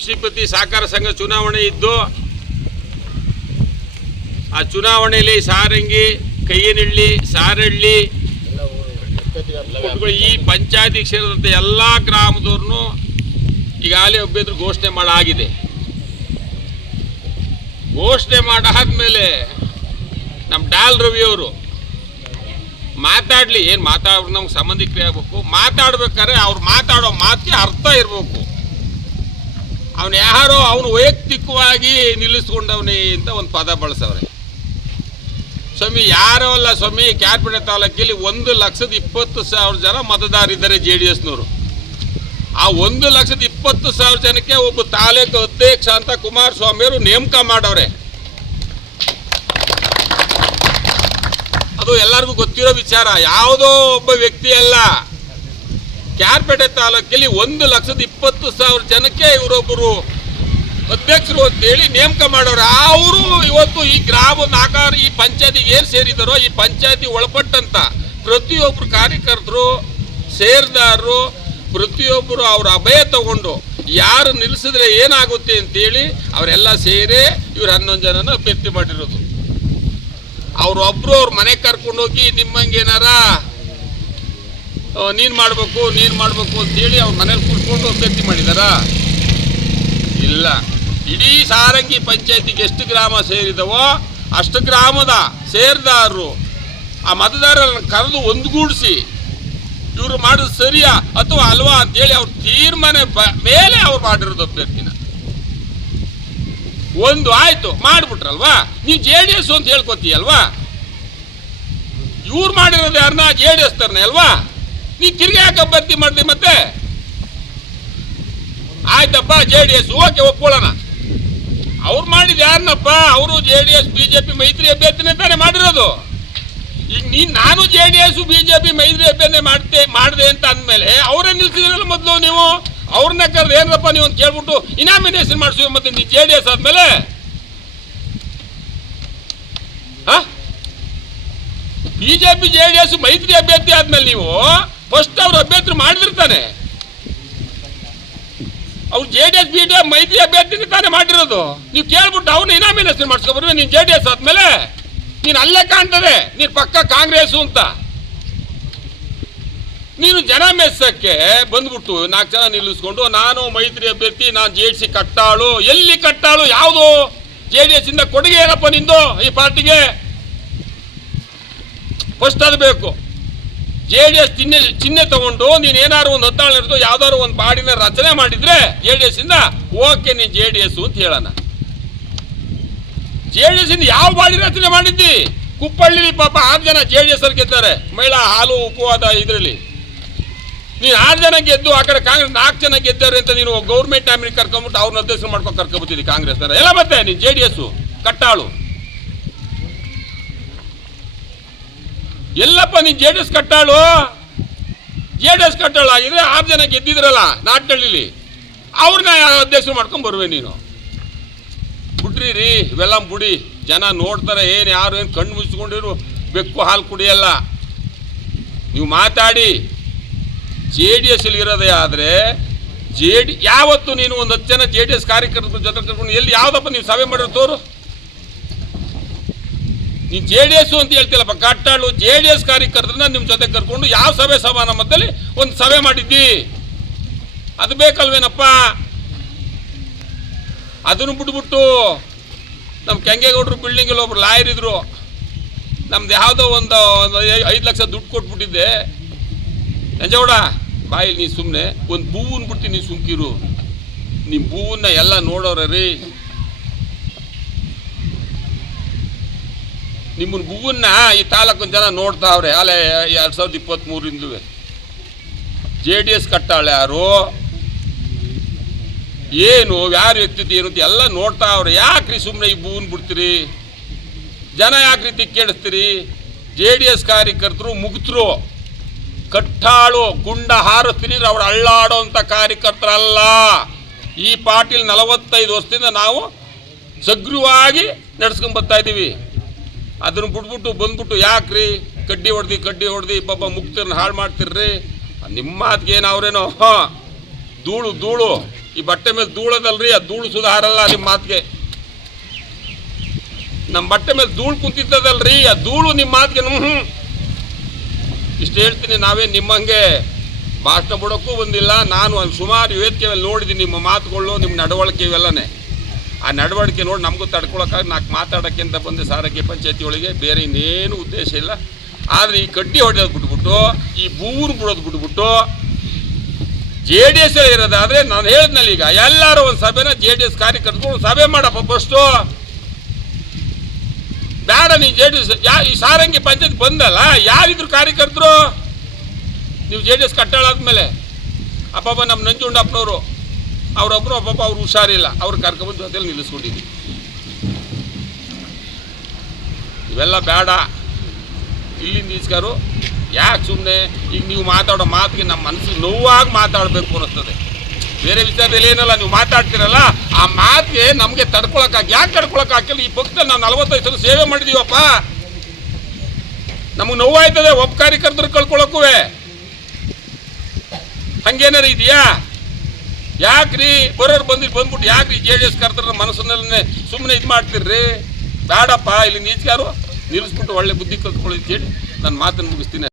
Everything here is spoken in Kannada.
ಕೃಷಿ ಪತ್ತಿ ಸಹಕಾರ ಸಂಘ ಚುನಾವಣೆ ಇದ್ದು ಆ ಚುನಾವಣೆಯಲ್ಲಿ ಸಾರಂಗಿ, ಕೈಯನಹಳ್ಳಿ, ಸಾರಹಳ್ಳಿ, ಈ ಪಂಚಾಯತಿಗೆ ಸೇರಿದಂಥ ಎಲ್ಲ ಗ್ರಾಮದವ್ರನ್ನು ಈಗಾಗಲೇ ಅಭ್ಯರ್ಥಿ ಘೋಷಣೆ ಮಾಡಾಗಿದೆ. ಘೋಷಣೆ ಮಾಡಾದ್ಮೇಲೆ ನಮ್ಮ ಡಾಲ್ ರವಿಯವರು ಮಾತಾಡಲಿ, ಏನು ಮಾತಾಡೋರು ನಮ್ಗೆ ಸಂಬಂಧಿಕರೇ ಆಗಬೇಕು. ಮಾತಾಡ್ಬೇಕಾದ್ರೆ ಅವ್ರು ಮಾತಾಡೋ ಮಾತಿಗೆ ಅರ್ಥ ಇರಬೇಕು. ಅವನು ಯಾರೋ ಅವನು ವೈಯಕ್ತಿಕವಾಗಿ ನಿಲ್ಲಿಸ್ಕೊಂಡವನೇ ಅಂತ ಒಂದು ಪದ ಬಳಸವ್ರೆ. ಸ್ವಾಮಿ ಯಾರೋ ಅಲ್ಲ ಸ್ವಾಮಿ, ಕ್ಯಾರ್ಪೇಟೆ ತಾಲೂಕಲ್ಲಿ 1,20,000 ಜನ ಮತದಾರರಿದ್ದಾರೆ JDSನವರು. ಆ 1,20,000 ಜನಕ್ಕೆ ಒಬ್ಬ ತಾಲೂಕು ಅಧ್ಯಕ್ಷ ಅಂತ ಕುಮಾರಸ್ವಾಮಿಯವರು ನೇಮಕ ಮಾಡವ್ರೆ. ಅದು ಎಲ್ಲರಿಗೂ ಗೊತ್ತಿರೋ ವಿಚಾರ, ಯಾವುದೋ ಒಬ್ಬ ವ್ಯಕ್ತಿ ಅಲ್ಲ. ಕ್ಯಾರ್ಪೇಟೆ ತಾಲೂಕಲ್ಲಿ 1,20,000 ಜನಕ್ಕೆ ಇವರೊಬ್ಬರು ಅಧ್ಯಕ್ಷರು ಅಂತೇಳಿ ನೇಮಕ ಮಾಡೋರು. ಅವರು ಇವತ್ತು ಈ ಗ್ರಾಮದ ಆಕಾರ ಈ ಪಂಚಾಯತಿಗೆ ಏನು ಸೇರಿದಾರೋ ಈ ಪಂಚಾಯತಿ ಒಳಪಟ್ಟಂತ ಪ್ರತಿಯೊಬ್ಬರು ಕಾರ್ಯಕರ್ತರು, ಸೇರ್ದಾರರು ಪ್ರತಿಯೊಬ್ಬರು ಅವ್ರ ಅಭಯ ತಗೊಂಡು ಯಾರು ನಿಲ್ಲಿಸಿದ್ರೆ ಏನಾಗುತ್ತೆ ಅಂತೇಳಿ ಅವರೆಲ್ಲ ಸೇರಿ ಇವ್ರು 11 ಜನನ ಅಭ್ಯರ್ಥಿ ಮಾಡಿರೋದು. ಅವ್ರೊಬ್ರು ಅವ್ರ ಮನೆಗೆ ಕರ್ಕೊಂಡೋಗಿ ನಿಮ್ಮಂಗೇನಾರ ನೀನು ಮಾಡಬೇಕು ಅಂತೇಳಿ ಅವ್ರ ಮನೇಲಿ ಕೂತ್ಕೊಂಡು ಅಭ್ಯರ್ಥಿ ಮಾಡಿದಾರ? ಇಲ್ಲ. ಇಡೀ ಸಾರಂಗಿ ಪಂಚಾಯತಿಗೆ ಎಷ್ಟು ಗ್ರಾಮ ಸೇರಿದವೋ ಅಷ್ಟು ಗ್ರಾಮದ ಸೇರ್ದಾರರು ಆ ಮತದಾರರನ್ನು ಕರೆದು ಒಂದುಗೂಡಿಸಿ ಇವರು ಮಾಡೋದು ಸರಿಯಾ ಅಥವಾ ಅಲ್ವಾ ಅಂತೇಳಿ ಅವ್ರ ತೀರ್ಮಾನ ಮೇಲೆ ಅವ್ರು ಮಾಡಿರೋದು ಅಭ್ಯರ್ಥಿನ. ಒಂದು ಆಯ್ತು ಮಾಡಿಬಿಟ್ರಲ್ವಾ, ನೀವು JDS ಅಂತ ಹೇಳ್ಕೊತೀಯಲ್ವಾ? ಇವ್ರು ಮಾಡಿರೋದು ಯಾರನ್ನ JDS ತರನೇ ಅಲ್ವಾ? ನೀ ತಿರ್ಗಿ ಯಾಕೆ ಅಭ್ಯರ್ಥಿ ಮಾಡ್ದೆ ಮತ್ತೆ? ಆಯ್ತಪ್ಪ JDS ಓಕೆ ಒಪ್ಕೊಳ್ಳೋಣ. ಅವ್ರು ಮಾಡಿದ ಯಾರನ್ನಪ್ಪ? ಅವರು JDS BJP ಮೈತ್ರಿ ಅಭ್ಯರ್ಥಿನೇ ತಾನೇ ಮಾಡಿರೋದು. ಈಗ ನಾನು JDS BJP ಮೈತ್ರಿ ಅಭ್ಯರ್ಥಿ ಮಾಡಿದೆ ಅಂತ ಅಂದಮೇಲೆ ಅವರೇ ನಿಲ್ಸಿದ್ರಲ್ಲ ಮೊದಲು. ನೀವು ಅವ್ರನ್ನ ಕರೆದು ಏನಪ್ಪ ನೀವು ಅಂತ ಕೇಳ್ಬಿಟ್ಟು ಇನಾಮಿನೇಷನ್ ಮಾಡಿಸುವ ಮತ್ತೆ ನೀವು JDS ಆದ್ಮೇಲೆ BJP JDS ಮೈತ್ರಿ ಅಭ್ಯರ್ಥಿ ಆದ್ಮೇಲೆ ನೀವು ಫಸ್ಟ್ ಅವ್ರ ಅಭ್ಯರ್ಥಿ ಮಾಡಿದಿರ್ತಾನೆ. ಅವ್ರು JDS BJP ಮೈತ್ರಿ ಅಭ್ಯರ್ಥಿನೇ ತಾನೇ ಮಾಡಿರೋದು. ನೀವು ಕೇಳ್ಬಿಟ್ಟು ಅವ್ನ ಇನಾಮಿನೇಷನ್ ಮಾಡಿಸ್ಕೊಬರ್ಬೇಕು. ನೀನು JDS ಆದ್ಮೇಲೆ ನೀನು ಅಲ್ಲೇ ಕಾಣ್ತದೆ ನೀನು ಪಕ್ಕ ಕಾಂಗ್ರೆಸ್ ಅಂತ. ನೀನು ಜನ ಮೆಚ್ಚಕ್ಕೆ ಬಂದ್ಬಿಟ್ಟು 4 ಜನ ನಿಲ್ಲಿಸ್ಕೊಂಡು ನಾನು ಮೈತ್ರಿ ಅಭ್ಯರ್ಥಿ, ನಾನು JDS ಕಟ್ಟಾಳು. ಎಲ್ಲಿ ಕಟ್ಟಾಳು? ಯಾವುದು? JDS ಇಂದ ಕೊಡುಗೆ ಏನಪ್ಪ ನಿಂದು ಈ ಪಾರ್ಟಿಗೆ? ಫಸ್ಟ್ ಅದು ಬೇಕು. JDS ಚಿಹ್ನೆ ತಗೊಂಡು ನೀನು ಏನಾದ್ರು ಒಂದು 14 ಯಾವ್ದಾದ್ರು ಒಂದು ಬಾಡಿನ ರಚನೆ ಮಾಡಿದ್ರೆ JDS ಇಂದ ಓಕೆ ನೀನು JDS ಅಂತ ಹೇಳೋಣ. JDS ಇಂದ ಯಾವ ಬಾಡಿ ರಚನೆ ಮಾಡಿದ್ದಿ? ಕುಪ್ಪಳ್ಳಿ ಪಾಪ 6 ಜನ JDS ಅಲ್ಲಿ ಗೆದ್ದಾರೆ, ಮಹಿಳಾ ಹಾಲು ಉಪವಾದ ಇದರಲ್ಲಿ. ನೀನು 6 ಜನ ಗೆದ್ದು ಆ ಕಡೆ ಕಾಂಗ್ರೆಸ್ 4 ಜನ ಗೆದ್ದಾರೆ ಅಂತ ನೀನು ಗೌರ್ಮೆಂಟ್ ನಾಮಿನಿ ಕರ್ಕೊಂಬಿಟ್ಟು ಅವ್ರನ್ನ ಅಧ್ಯಕ್ಷ ಮಾಡ್ಕೊಂಡು ಕರ್ಕೊಂಬತ್ತಿದ್ದಿ ಕಾಂಗ್ರೆಸ್ನ ಎಲ್ಲ. ಮತ್ತೆ ನೀನು JDS ಕಟ್ಟಾಳು ಎಲ್ಲಪ್ಪ? ನೀನು JDS ಕಟ್ಟಾಳು ಆಗಿದ್ರೆ 6 ಜನ ಗೆದ್ದಿದ್ರಲ್ಲ ನಾಟ್ನಳ್ಳಿಲಿ, ಅವ್ರನ್ನ ಅಧ್ಯಕ್ಷ ಮಾಡ್ಕೊಂಡು ಬರುವೆ ನೀನು. ಬಿಡ್ರಿ ಇವೆಲ್ಲ ಬುಡಿ. ಜನ ನೋಡ್ತಾರೆ, ಯಾರು ಏನು ಕಣ್ಣು ಮುಚ್ಚಿಕೊಂಡಿರು ಬೆಕ್ಕು ಹಾಲು ಕುಡಿಯಲ್ಲ. ನೀವು ಮಾತಾಡಿ JDS ಅಲ್ಲಿ ಇರೋದೇ ಆದರೆ ಯಾವತ್ತು ನೀನು ಒಂದು 10 ಜನ JDS ಕಾರ್ಯಕರ್ತರ ಜೊತೆ ಕರ್ಕೊಂಡು ಎಲ್ಲಿ ಯಾವುದಪ್ಪ ನೀವು ಸಭೆ ಮಾಡಿರೋ ತೋರು? ನೀನು JDS ಅಂತ ಹೇಳ್ತಿಲ್ಲಪ್ಪ, ಕಟ್ಟಾಳು JDS ಕಾರ್ಯಕರ್ತರನ್ನ ನಿಮ್ಮ ಜೊತೆ ಕರ್ಕೊಂಡು ಯಾವ ಸಭೆ ಸಮಾರಂಭದಲ್ಲಿ ಒಂದು ಸಭೆ ಮಾಡಿದ್ದಿ? ಅದು ಬೇಕಲ್ವೇನಪ್ಪ? ಅದನ್ನು ಬಿಟ್ಬಿಟ್ಟು ನಮ್ಮ ಕೆಂಗೇಗೌಡರು ಬಿಲ್ಡಿಂಗಲ್ಲಿ ಒಬ್ರು ಲಾಯರ್ ಇದ್ರು, ನಮ್ದು ಯಾವುದೋ ಒಂದು 5 ಲಕ್ಷ ದುಡ್ಡು ಕೊಟ್ಬಿಟ್ಟಿದ್ದೆ. ನಂಜೇಗೌಡ ಬಾಯಿ ನೀ ಸುಮ್ಮನೆ ಒಂದು ಬೂವನ್ ಬಿಡ್ತೀನಿ, ನೀನು ಸುಮ್ಕಿರು. ನಿಮ್ಮ ಬೂವನ್ನ ಎಲ್ಲ ನೋಡೋರ ರೀ, ನಿಮ್ಮನ್ನ ಬೂವನ್ನ ಈ ತಾಲೂಕಿನ ಜನ ನೋಡ್ತಾವ್ರೆ. ಅಲ್ಲೇ 2023 JDS ಕಟ್ಟಾಳೆ ಯಾರು, ಏನು ಯಾರು ವ್ಯಕ್ತಿತ್ವ ಏನು ಅಂತ ಎಲ್ಲ ನೋಡ್ತಾವ್ರೆ. ಯಾಕ್ರಿ ಸುಮ್ಮನೆ ಈ ಬೂವನ್ ಬಿಡ್ತೀರಿ? ಜನ ಯಾಕೆ ರೀತಿ ಕೇಳಿಸ್ತೀರಿ? JDS ಕಾರ್ಯಕರ್ತರು ಮುಗ್ತರು, ಕಟ್ಟಾಳು ಗುಂಡ ಹಾರಿಸ್ತೀನಿ, ಅವ್ರು ಅಳ್ಳಾಡೋ ಅಂತ ಕಾರ್ಯಕರ್ತರಲ್ಲ. ಈ ಪಾರ್ಟಿಲಿ 45 ವರ್ಷದಿಂದ ನಾವು ಸಗ್ರವಾಗಿ ನಡ್ಸ್ಕೊಂಡ್ ಬರ್ತಾ ಇದ್ದೀವಿ. ಅದನ್ನು ಬಿಟ್ಬಿಟ್ಟು ಬಂದ್ಬಿಟ್ಟು ಯಾಕ್ರಿ ಕಡ್ಡಿ ಹೊಡೆದು ಪಾಪ ಮುಕ್ತರನ್ನ ಹಾಳು ಮಾಡ್ತಿರ್ರಿ? ನಿಮ್ಮ ಮಾತಿಗೆ ಏನು ಅವ್ರೇನೋ ಧೂಳು ಈ ಬಟ್ಟೆ ಮೇಲೆ ಧೂಳದಲ್ರಿ, ಆ ಧೂಳು ಸುಧಾರಲ್ಲ ನಿಮ್ಮ ಮಾತಿಗೆ. ನಮ್ಮ ಬಟ್ಟೆ ಮೇಲೆ ಧೂಳು ಕುಂತಿದ್ದದಲ್ರಿ, ಆ ಧೂಳು ನಿಮ್ಮ ಮಾತಿಗೆ ಇಷ್ಟು ಹೇಳ್ತೀನಿ. ನಾವೇ ನಿಮ್ಮಂಗೆ ಭಾಷಣ ಬಿಡೋಕ್ಕೂ ಬಂದಿಲ್ಲ. ನಾನು ಸುಮಾರು ವೇದಿಕೆ ಮೇಲೆ ನೋಡಿದ್ದೀನಿ ನಿಮ್ಮ ಮಾತುಗಳು, ನಿಮ್ಮ ನಡವಳಿಕೆ ಇವೆಲ್ಲನೇ. ಆ ನಡವಳಿಕೆ ನೋಡಿ ನಮಗೂ ತಡ್ಕೊಳಕ್ಕಾಗಿ ನಾಲ್ಕು ಮಾತಾಡೋಕ್ಕೆ ಅಂತ ಬಂದೆ ಸಾರಿಗೆ ಪಂಚಾಯತಿ ಒಳಗೆ, ಬೇರೆ ಇನ್ನೇನು ಉದ್ದೇಶ ಇಲ್ಲ. ಆದರೆ ಈ ಕಡ್ಡಿ ಹೊಡೆಯೋದು ಬಿಟ್ಬಿಟ್ಟು, ಈ ಬೂರು ಬಿಡೋದು ಬಿಟ್ಬಿಟ್ಟು JDS ಇರೋದಾದರೆ ನಾನು ಹೇಳಿದ್ನಲ್ಲಿ, ಈಗ ಎಲ್ಲರೂ ಒಂದು ಸಭೆನ JDS ಕಾರ್ಯಕರ್ತರು ಸಭೆ ಮಾಡಪ್ಪ ಫಸ್ಟು. ಬೇಡ ನೀವು JDS ಈ ಸಾರಂಗಿ ಪಂಚಾಯತ್ ಬಂದಲ್ಲ, ಯಾರಿದ್ರು ಕಾರ್ಯಕರ್ತರು? ನೀವು JDS ಕಟ್ಟಾಳಾದ್ಮೇಲೆ ಅಪ್ಪಪ್ಪ ನಮ್ಮ ನಂಜುಂಡಪ್ಪನವರು ಅವರೊಬ್ಬರು ಅಪ್ಪಪ್ಪ ಅವ್ರು ಹುಷಾರಿಲ್ಲ, ಅವ್ರು ಕರ್ಕೊಂಬಂದು ಜೊತೆಲಿ ನಿಲ್ಲಿಸ್ಕೊಂಡಿದ್ವಿ. ಇವೆಲ್ಲ ಬೇಡ. ಇಲ್ಲಿಂದ ಈಸ್ಕಾರು ಯಾಕೆ ಸುಮ್ಮನೆ ಈಗ ನೀವು ಮಾತಾಡೋ ಮಾತಿಗೆ ನಮ್ಮ ಮನಸ್ಸಿಗೆ ನೋವಾಗಿ ಮಾತಾಡಬೇಕು ಅನ್ನಿಸ್ತದೆ. ಬೇರೆ ವಿಚಾರದಲ್ಲಿ ಏನಲ್ಲ, ನೀವು ಮಾತಾಡ್ತೀರಲ್ಲ ಆ ಮಾತಿಗೆ ನಮಗೆ ತಡ್ಕೊಳಕ್ಕಾಗಿ. ಯಾಕೆ ತಡ್ಕೊಳಕ್ಕಾಗಿಲ್ಲ? ಈ ಪಕ್ಷದಲ್ಲಿ ನಾವು 45 ಸಲ ಸೇವೆ ಮಾಡಿದೀವಪ್ಪ, ನಮಗೆ ನೋವಾಯ್ತದೆ ಒಬ್ಬ ಕಾರ್ಯಕರ್ತರು ಕಳ್ಕೊಳಕ್ಕೂ. ಹಂಗೇನಾರು ಇದೆಯಾ? ಯಾಕ್ರಿ ಬರೋರು ಬಂದ್ಬಿಟ್ಟು ಯಾಕ್ರಿ JDS ಕರ್ತರ ಮನಸ್ಸನ್ನೇ ಸುಮ್ಮನೆ ಇದು ಮಾಡ್ತಿರ್ರಿ? ಬೇಡಪ್ಪ, ಇಲ್ಲಿ ನೀಚ್ಕಾರು ನಿಲ್ಲಿಸ್ಬಿಟ್ಟು ಒಳ್ಳೆ ಬುದ್ಧಿ ಕಲ್ತ್ಕೊಳ್ಳಿ ಅಂತ ಹೇಳಿ ನನ್ನ ಮಾತನ್ನು ಮುಗಿಸ್ತೀನಿ.